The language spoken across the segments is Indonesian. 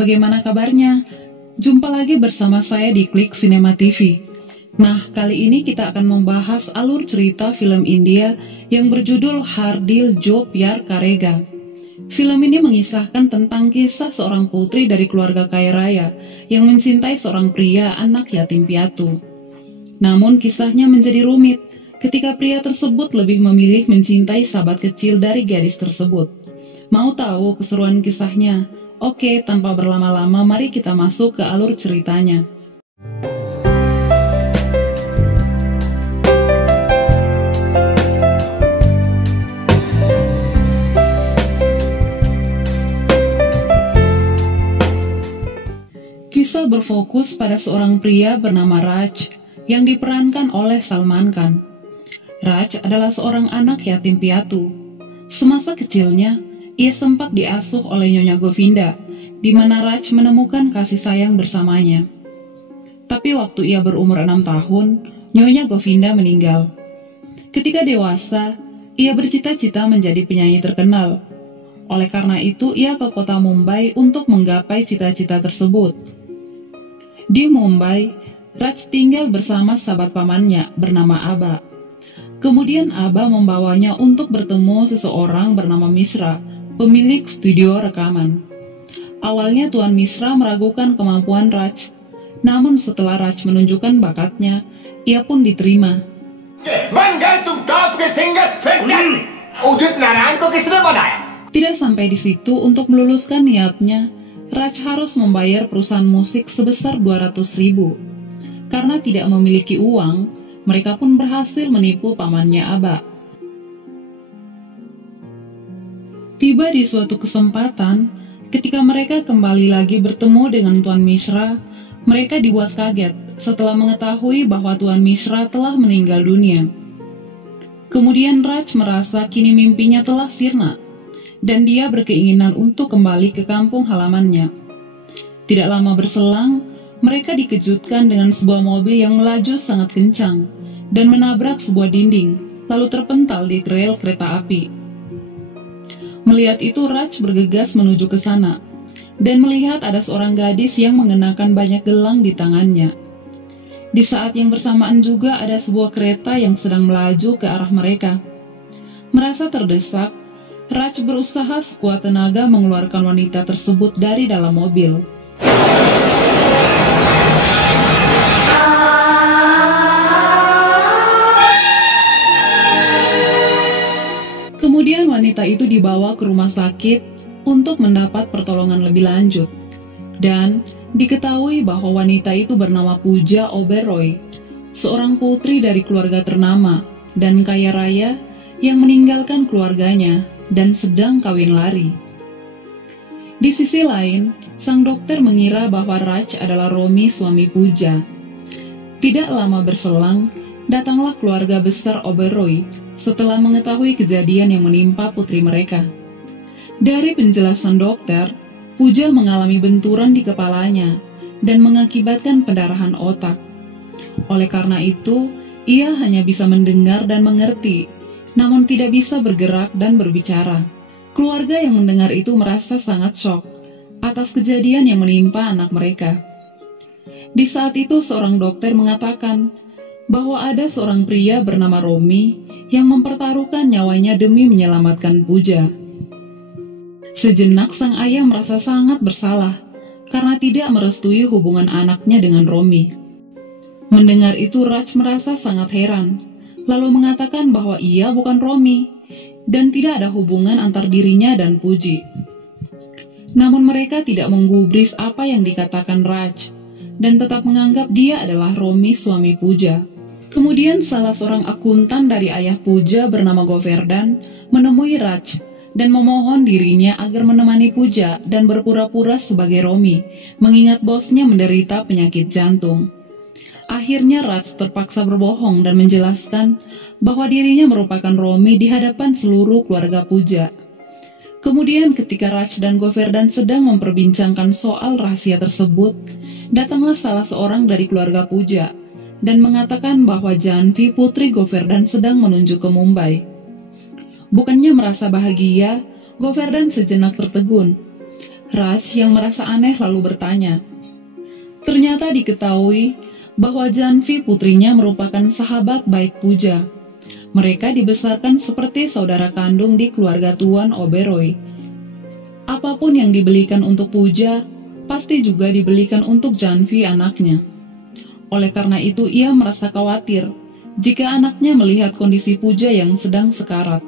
bagaimana kabarnya? Jumpa lagi bersama saya di Klik Cinema TV. Nah, kali ini kita akan membahas alur cerita film India yang berjudul Har Dil Jo Pyar Karega. Film ini mengisahkan tentang kisah seorang putri dari keluarga kaya raya yang mencintai seorang pria anak yatim piatu. Namun kisahnya menjadi rumit ketika pria tersebut lebih memilih mencintai sahabat kecil dari gadis tersebut. Mau tahu keseruan kisahnya? Oke, tanpa berlama-lama mari kita masuk ke alur ceritanya. Kisah berfokus pada seorang pria bernama Raj yang diperankan oleh Salman Khan. Raj adalah seorang anak yatim piatu. Semasa kecilnya, ia sempat diasuh oleh Nyonya Govinda, di mana Raj menemukan kasih sayang bersamanya. Tapi waktu ia berumur 6 tahun, Nyonya Govinda meninggal. Ketika dewasa, ia bercita-cita menjadi penyanyi terkenal. Oleh karena itu, ia ke kota Mumbai untuk menggapai cita-cita tersebut. Di Mumbai, Raj tinggal bersama sahabat pamannya bernama Aba. Kemudian Aba membawanya untuk bertemu seseorang bernama Misra, pemilik studio rekaman. Awalnya Tuan Misra meragukan kemampuan Raj, namun setelah Raj menunjukkan bakatnya, ia pun diterima. Tidak sampai di situ, untuk meluluskan niatnya, Raj harus membayar perusahaan musik sebesar 200.000. Karena tidak memiliki uang, mereka pun berhasil menipu pamannya Aba. Tiba di suatu kesempatan, ketika mereka kembali lagi bertemu dengan Tuan Misra, mereka dibuat kaget setelah mengetahui bahwa Tuan Misra telah meninggal dunia. Kemudian Raj merasa kini mimpinya telah sirna, dan dia berkeinginan untuk kembali ke kampung halamannya. Tidak lama berselang, mereka dikejutkan dengan sebuah mobil yang melaju sangat kencang dan menabrak sebuah dinding, lalu terpental di rel kereta api. Melihat itu, Raj bergegas menuju ke sana, dan melihat ada seorang gadis yang mengenakan banyak gelang di tangannya. Di saat yang bersamaan juga ada sebuah kereta yang sedang melaju ke arah mereka. Merasa terdesak, Raj berusaha sekuat tenaga mengeluarkan wanita tersebut dari dalam mobil. Kemudian wanita itu dibawa ke rumah sakit untuk mendapat pertolongan lebih lanjut. Dan diketahui bahwa wanita itu bernama Pooja Oberoi, seorang putri dari keluarga ternama dan kaya raya yang meninggalkan keluarganya dan sedang kawin lari. Di sisi lain, sang dokter mengira bahwa Raj adalah Romi, suami Pooja. Tidak lama berselang, datanglah keluarga besar Oberoi setelah mengetahui kejadian yang menimpa putri mereka. Dari penjelasan dokter, Pooja mengalami benturan di kepalanya dan mengakibatkan pendarahan otak. Oleh karena itu, ia hanya bisa mendengar dan mengerti, namun tidak bisa bergerak dan berbicara. Keluarga yang mendengar itu merasa sangat syok atas kejadian yang menimpa anak mereka. Di saat itu, seorang dokter mengatakan bahwa ada seorang pria bernama Romi yang mempertaruhkan nyawanya demi menyelamatkan Pooja. Sejenak sang ayah merasa sangat bersalah karena tidak merestui hubungan anaknya dengan Romi. Mendengar itu, Raj merasa sangat heran, lalu mengatakan bahwa ia bukan Romi dan tidak ada hubungan antar dirinya dan Pooja. Namun mereka tidak menggubris apa yang dikatakan Raj dan tetap menganggap dia adalah Romi, suami Pooja. Kemudian salah seorang akuntan dari ayah Pooja bernama Govardhan menemui Raj dan memohon dirinya agar menemani Pooja dan berpura-pura sebagai Romi, mengingat bosnya menderita penyakit jantung. Akhirnya Raj terpaksa berbohong dan menjelaskan bahwa dirinya merupakan Romi di hadapan seluruh keluarga Pooja. Kemudian ketika Raj dan Govardhan sedang memperbincangkan soal rahasia tersebut, datanglah salah seorang dari keluarga Pooja dan mengatakan bahwa Janvi, putri Govardhan, sedang menuju ke Mumbai. Bukannya merasa bahagia, Govardhan sejenak tertegun. Raj yang merasa aneh lalu bertanya. Ternyata diketahui bahwa Janvi putrinya merupakan sahabat baik Puja. Mereka dibesarkan seperti saudara kandung di keluarga Tuan Oberoi. Apapun yang dibelikan untuk Puja, pasti juga dibelikan untuk Janvi anaknya. Oleh karena itu ia merasa khawatir jika anaknya melihat kondisi Puja yang sedang sekarat.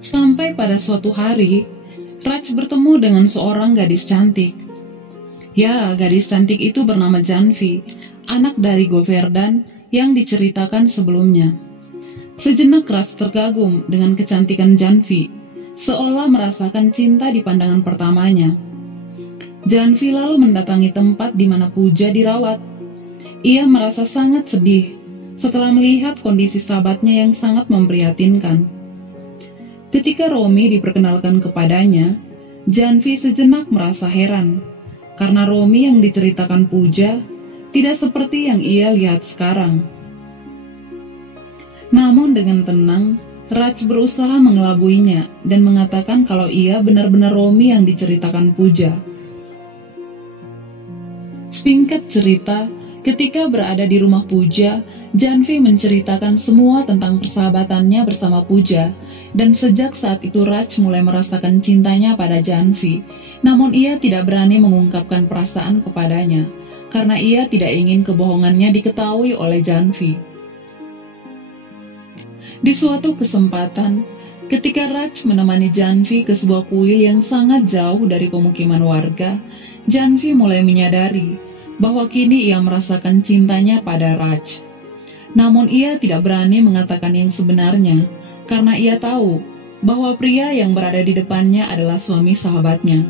Sampai pada suatu hari, Raj bertemu dengan seorang gadis cantik. Ya, gadis cantik itu bernama Janvi, anak dari Govardhan yang diceritakan sebelumnya. Sejenak Raj terkagum dengan kecantikan Janvi, seolah merasakan cinta di pandangan pertamanya. Janvi lalu mendatangi tempat di mana Puja dirawat. Ia merasa sangat sedih setelah melihat kondisi sahabatnya yang sangat memprihatinkan. Ketika Romi diperkenalkan kepadanya, Janvi sejenak merasa heran, karena Romi yang diceritakan Puja tidak seperti yang ia lihat sekarang. Namun dengan tenang, Raj berusaha mengelabuinya dan mengatakan kalau ia benar-benar Romi yang diceritakan Puja. Singkat cerita, ketika berada di rumah Puja, Janvi menceritakan semua tentang persahabatannya bersama Puja, dan sejak saat itu Raj mulai merasakan cintanya pada Janvi. Namun ia tidak berani mengungkapkan perasaan kepadanya, karena ia tidak ingin kebohongannya diketahui oleh Janvi. Di suatu kesempatan, ketika Raj menemani Janvi ke sebuah kuil yang sangat jauh dari pemukiman warga, Janvi mulai menyadari bahwa kini ia merasakan cintanya pada Raj. Namun ia tidak berani mengatakan yang sebenarnya, karena ia tahu bahwa pria yang berada di depannya adalah suami sahabatnya.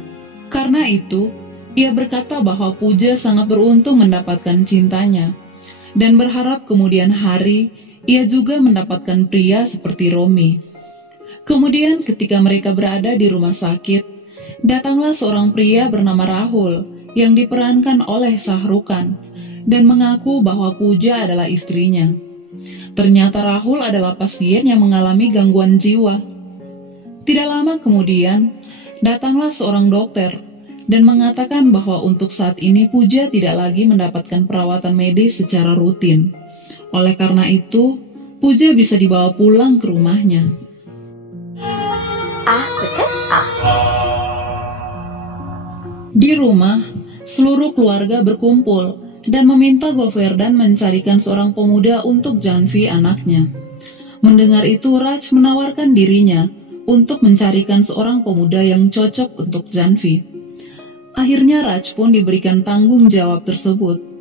Karena itu, ia berkata bahwa Puja sangat beruntung mendapatkan cintanya, dan berharap kemudian hari ia juga mendapatkan pria seperti Romi. Kemudian ketika mereka berada di rumah sakit, datanglah seorang pria bernama Rahul yang diperankan oleh Shah Rukh Khan dan mengaku bahwa Puja adalah istrinya. Ternyata Rahul adalah pasien yang mengalami gangguan jiwa. Tidak lama kemudian, datanglah seorang dokter dan mengatakan bahwa untuk saat ini Puja tidak lagi mendapatkan perawatan medis secara rutin. Oleh karena itu, Puja bisa dibawa pulang ke rumahnya. Di rumah, seluruh keluarga berkumpul dan meminta Govardhan mencarikan seorang pemuda untuk Janvi anaknya. Mendengar itu, Raj menawarkan dirinya untuk mencarikan seorang pemuda yang cocok untuk Janvi. Akhirnya Raj pun diberikan tanggung jawab tersebut.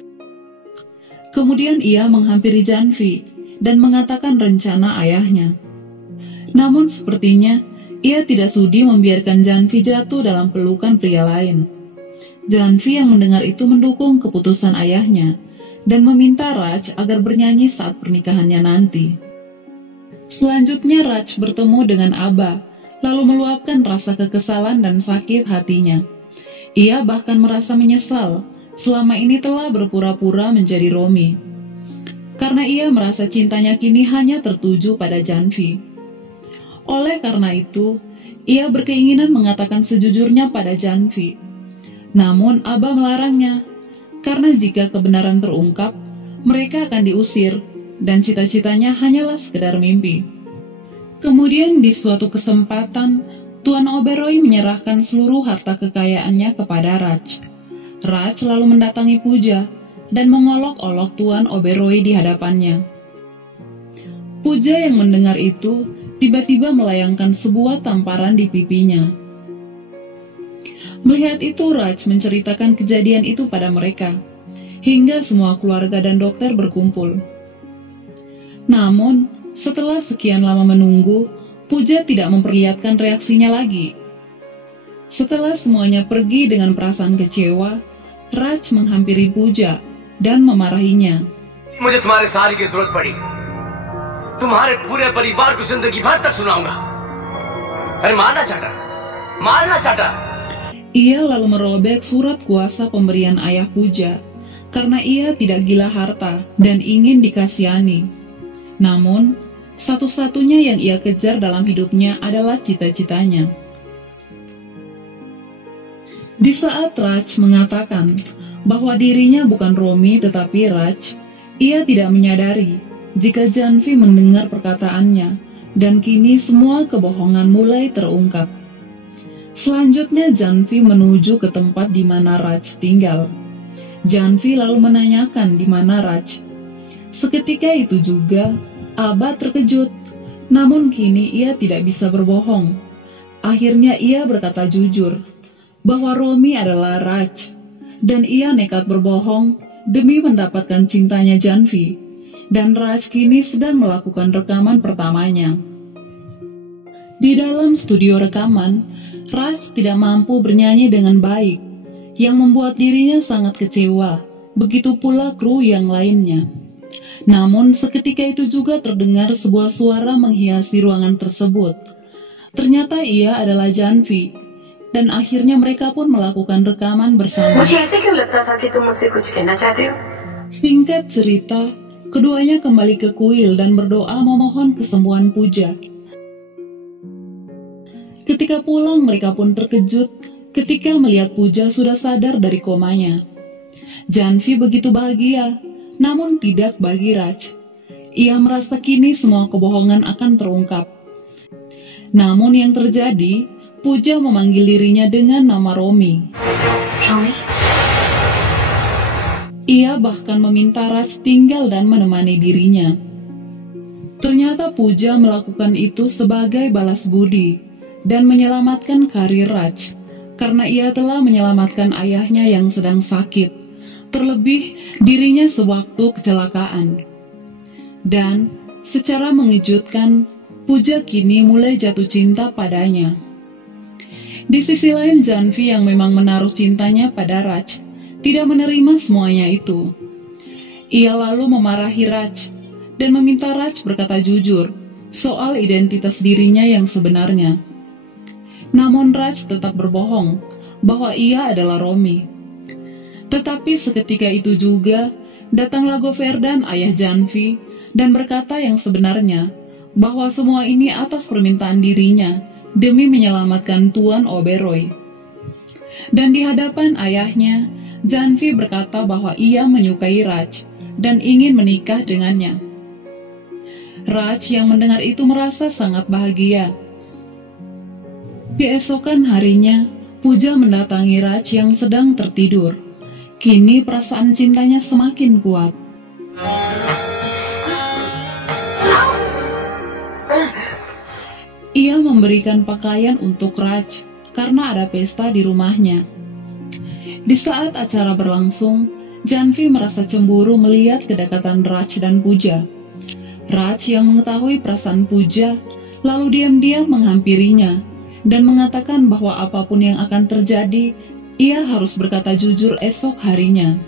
Kemudian ia menghampiri Janvi dan mengatakan rencana ayahnya. Namun sepertinya ia tidak sudi membiarkan Janvi jatuh dalam pelukan pria lain. Janvi yang mendengar itu mendukung keputusan ayahnya dan meminta Raj agar bernyanyi saat pernikahannya nanti. Selanjutnya Raj bertemu dengan Abba, lalu meluapkan rasa kekesalan dan sakit hatinya. Ia bahkan merasa menyesal selama ini telah berpura-pura menjadi Romi, karena ia merasa cintanya kini hanya tertuju pada Janvi. Oleh karena itu, ia berkeinginan mengatakan sejujurnya pada Janvi. Namun Abba melarangnya, karena jika kebenaran terungkap, mereka akan diusir, dan cita-citanya hanyalah sekedar mimpi. Kemudian di suatu kesempatan, Tuan Oberoi menyerahkan seluruh harta kekayaannya kepada Raj. Raj lalu mendatangi Puja dan mengolok-olok Tuan Oberoi di hadapannya. Puja yang mendengar itu tiba-tiba melayangkan sebuah tamparan di pipinya. Melihat itu, Raj menceritakan kejadian itu pada mereka, hingga semua keluarga dan dokter berkumpul. Namun, setelah sekian lama menunggu, Puja tidak memperlihatkan reaksinya lagi. Setelah semuanya pergi dengan perasaan kecewa, Raj menghampiri Puja dan memarahinya. मुझे तुम्हारे सहारे की जरूरत पड़ी, तुम्हारे पूरे परिवार को जिंदगी भर तक सुनाऊंगा। अरे मारना चाहता। Ia lalu merobek surat kuasa pemberian ayah Puja, karena ia tidak gila harta dan ingin dikasihani. Namun, satu-satunya yang ia kejar dalam hidupnya adalah cita-citanya. Di saat Raj mengatakan bahwa dirinya bukan Romi tetapi Raj, ia tidak menyadari jika Janvi mendengar perkataannya, dan kini semua kebohongan mulai terungkap. Selanjutnya Janvi menuju ke tempat di mana Raj tinggal. Janvi lalu menanyakan di mana Raj. Seketika itu juga Aba terkejut, namun kini ia tidak bisa berbohong. Akhirnya ia berkata jujur bahwa Romi adalah Raj, dan ia nekat berbohong demi mendapatkan cintanya Janvi. Dan Raj kini sedang melakukan rekaman pertamanya. Di dalam studio rekaman, Raj tidak mampu bernyanyi dengan baik, yang membuat dirinya sangat kecewa. Begitu pula kru yang lainnya. Namun seketika itu juga terdengar sebuah suara menghiasi ruangan tersebut. Ternyata ia adalah Janvi, dan akhirnya mereka pun melakukan rekaman bersama. Singkat cerita, keduanya kembali ke kuil dan berdoa memohon kesembuhan Puja. Ketika pulang, mereka pun terkejut ketika melihat Puja sudah sadar dari komanya. Janvi begitu bahagia, namun tidak bagi Raj. Ia merasa kini semua kebohongan akan terungkap. Namun yang terjadi, Puja memanggil dirinya dengan nama Romi. Romi? Ia bahkan meminta Raj tinggal dan menemani dirinya. Ternyata Puja melakukan itu sebagai balas budi dan menyelamatkan karir Raj, karena ia telah menyelamatkan ayahnya yang sedang sakit, terlebih dirinya sewaktu kecelakaan. Dan secara mengejutkan, Puja kini mulai jatuh cinta padanya. Di sisi lain, Janvi yang memang menaruh cintanya pada Raj tidak menerima semuanya itu. Ia lalu memarahi Raj dan meminta Raj berkata jujur soal identitas dirinya yang sebenarnya. Namun Raj tetap berbohong bahwa ia adalah Romi. Tetapi seketika itu juga datanglah Govardhan, ayah Janvi, dan berkata yang sebenarnya, bahwa semua ini atas permintaan dirinya demi menyelamatkan Tuan Oberoi. Dan di hadapan ayahnya, Janvi berkata bahwa ia menyukai Raj dan ingin menikah dengannya. Raj yang mendengar itu merasa sangat bahagia. Keesokan harinya, Puja mendatangi Raj yang sedang tertidur. Kini perasaan cintanya semakin kuat. Ia memberikan pakaian untuk Raj karena ada pesta di rumahnya. Di saat acara berlangsung, Janvi merasa cemburu melihat kedekatan Raj dan Puja. Raj yang mengetahui perasaan Puja lalu diam-diam menghampirinya dan mengatakan bahwa apapun yang akan terjadi, ia harus berkata jujur esok harinya.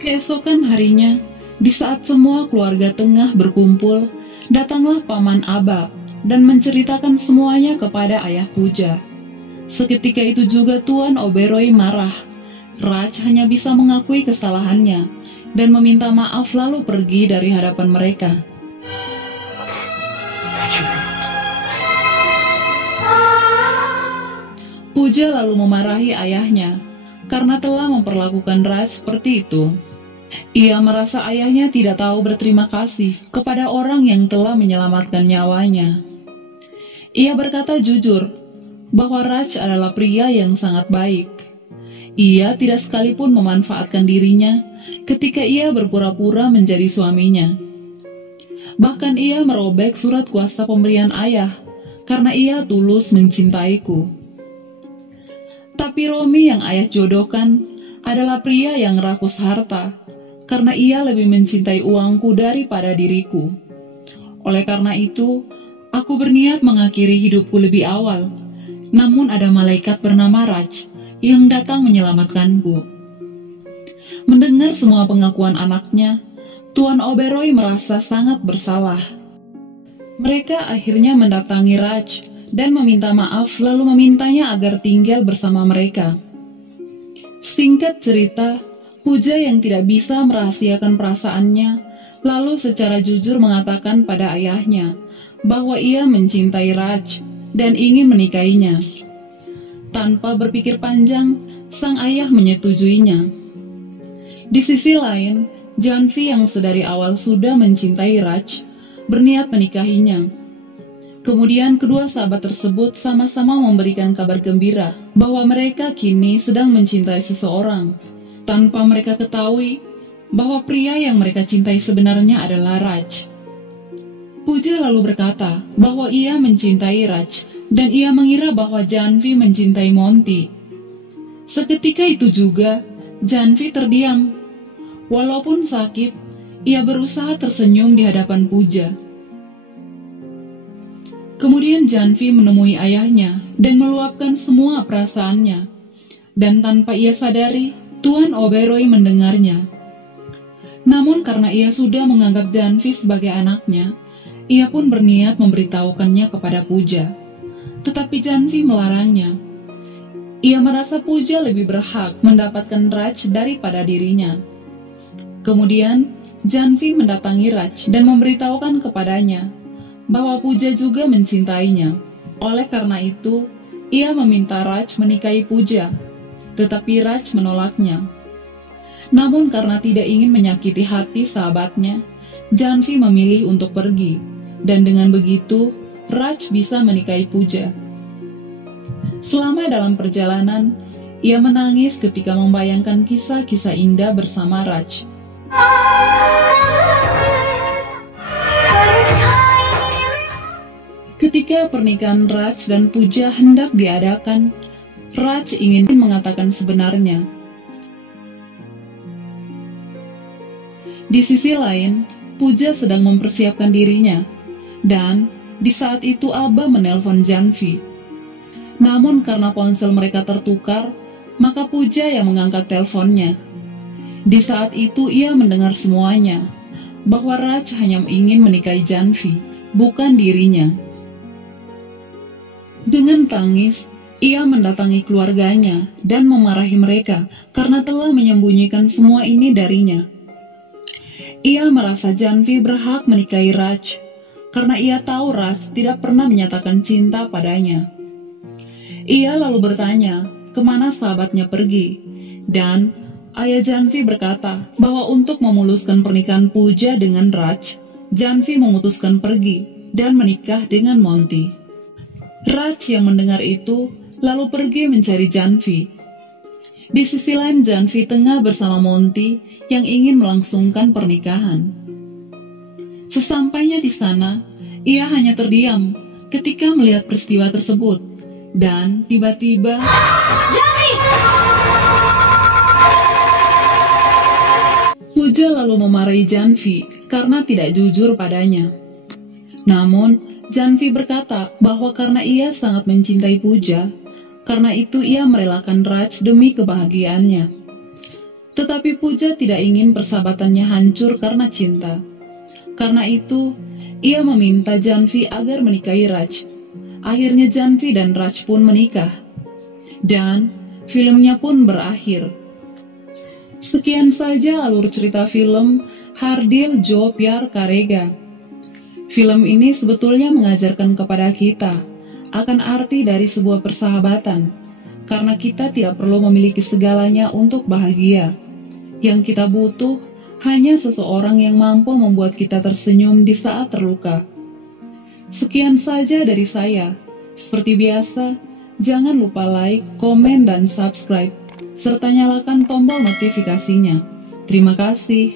Keesokan harinya, di saat semua keluarga tengah berkumpul, datanglah Paman Aba dan menceritakan semuanya kepada ayah Puja. Seketika itu juga Tuan Oberoi marah. Raj hanya bisa mengakui kesalahannya dan meminta maaf lalu pergi dari hadapan mereka. Puja lalu memarahi ayahnya karena telah memperlakukan Raj seperti itu. Ia merasa ayahnya tidak tahu berterima kasih kepada orang yang telah menyelamatkan nyawanya. Ia berkata jujur bahwa Raj adalah pria yang sangat baik. Ia tidak sekalipun memanfaatkan dirinya ketika ia berpura-pura menjadi suaminya. Bahkan ia merobek surat kuasa pemberian ayah karena ia tulus mencintaiku. Tapi Romi yang ayah jodohkan adalah pria yang rakus harta karena ia lebih mencintai uangku daripada diriku. Oleh karena itu, aku berniat mengakhiri hidupku lebih awal. Namun ada malaikat bernama Raj yang datang menyelamatkanku. Mendengar semua pengakuan anaknya, Tuan Oberoi merasa sangat bersalah. Mereka akhirnya mendatangi Raj dan meminta maaf lalu memintanya agar tinggal bersama mereka. Singkat cerita, Puja yang tidak bisa merahasiakan perasaannya, lalu secara jujur mengatakan pada ayahnya bahwa ia mencintai Raj dan ingin menikahinya. Tanpa berpikir panjang, sang ayah menyetujuinya. Di sisi lain, Janvi yang sedari awal sudah mencintai Raj, berniat menikahinya. Kemudian kedua sahabat tersebut sama-sama memberikan kabar gembira bahwa mereka kini sedang mencintai seseorang, tanpa mereka ketahui bahwa pria yang mereka cintai sebenarnya adalah Raj. Pooja lalu berkata bahwa ia mencintai Raj dan ia mengira bahwa Janvi mencintai Monty. Seketika itu juga, Janvi terdiam. Walaupun sakit, ia berusaha tersenyum di hadapan Pooja. Kemudian Janvi menemui ayahnya dan meluapkan semua perasaannya. Dan tanpa ia sadari, Tuan Oberoi mendengarnya. Namun karena ia sudah menganggap Janvi sebagai anaknya, ia pun berniat memberitahukannya kepada Pooja. Tetapi Janvi melarangnya. Ia merasa Pooja lebih berhak mendapatkan Raj daripada dirinya. Kemudian, Janvi mendatangi Raj dan memberitahukan kepadanya bahwa Pooja juga mencintainya. Oleh karena itu, ia meminta Raj menikahi Pooja, tetapi Raj menolaknya. Namun karena tidak ingin menyakiti hati sahabatnya, Janvi memilih untuk pergi, dan dengan begitu, Raj bisa menikahi Pooja. Selama dalam perjalanan, ia menangis ketika membayangkan kisah-kisah indah bersama Raj. Ketika pernikahan Raj dan Pooja hendak diadakan, Raj ingin mengatakan sebenarnya. Di sisi lain, Pooja sedang mempersiapkan dirinya, dan di saat itu Abah menelpon Janvi. Namun karena ponsel mereka tertukar, maka Pooja yang mengangkat teleponnya. Di saat itu ia mendengar semuanya, bahwa Raj hanya ingin menikahi Janvi, bukan dirinya. Dengan tangis, ia mendatangi keluarganya dan memarahi mereka karena telah menyembunyikan semua ini darinya. Ia merasa Janvi berhak menikahi Raj, karena ia tahu Raj tidak pernah menyatakan cinta padanya. Ia lalu bertanya kemana sahabatnya pergi, dan ayah Janvi berkata bahwa untuk memuluskan pernikahan Pooja dengan Raj, Janvi memutuskan pergi dan menikah dengan Monty. Raj yang mendengar itu lalu pergi mencari Janvi. Di sisi lain, Janvi tengah bersama Monty yang ingin melangsungkan pernikahan. Sesampainya di sana, ia hanya terdiam ketika melihat peristiwa tersebut, dan tiba-tiba Pooja lalu memarahi Janvi karena tidak jujur padanya. Namun, Janvi berkata bahwa karena ia sangat mencintai Pooja, karena itu ia merelakan Raj demi kebahagiaannya. Tetapi Pooja tidak ingin persahabatannya hancur karena cinta. Karena itu, ia meminta Janvi agar menikahi Raj. Akhirnya Janvi dan Raj pun menikah. Dan filmnya pun berakhir. Sekian saja alur cerita film Har Dil Jo Pyar Karega. Film ini sebetulnya mengajarkan kepada kita akan arti dari sebuah persahabatan, karena kita tidak perlu memiliki segalanya untuk bahagia. Yang kita butuh hanya seseorang yang mampu membuat kita tersenyum di saat terluka. Sekian saja dari saya. Seperti biasa, jangan lupa like, komen, dan subscribe, serta nyalakan tombol notifikasinya. Terima kasih.